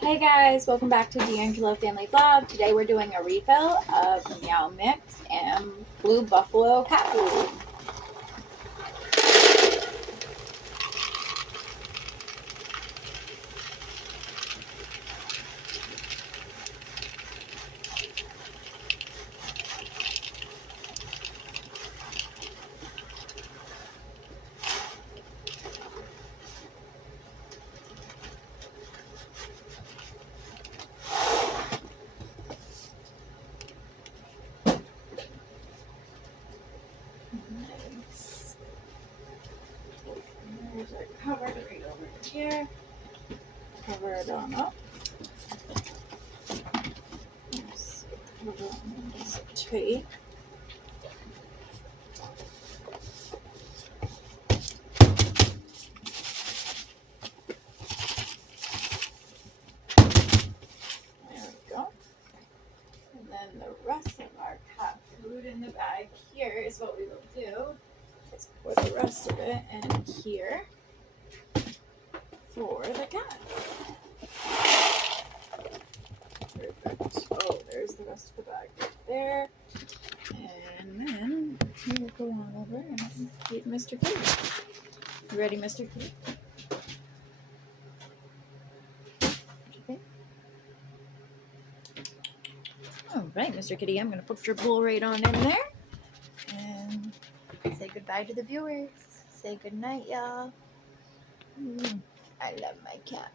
Hey guys, welcome back to D'Angelo Family Vlog. Today we're doing a refill of Meow Mix and Blue Buffalo cat food. Nice. There's our cover right over here. Cover it on up. Let's cover it on this tree. There we go. And then the rest of our cat food in the bag here is what we will do. Is put the rest of it in here for the cat. Perfect. Oh, there's the rest of the bag right there. And then we'll go on over and feed Mr. Kitty. You ready, Mr. Kitty? Okay. All right, Mr. Kitty, I'm going to put your bowl right on in there. And say goodbye to the viewers. Say goodnight, y'all. I love my cat.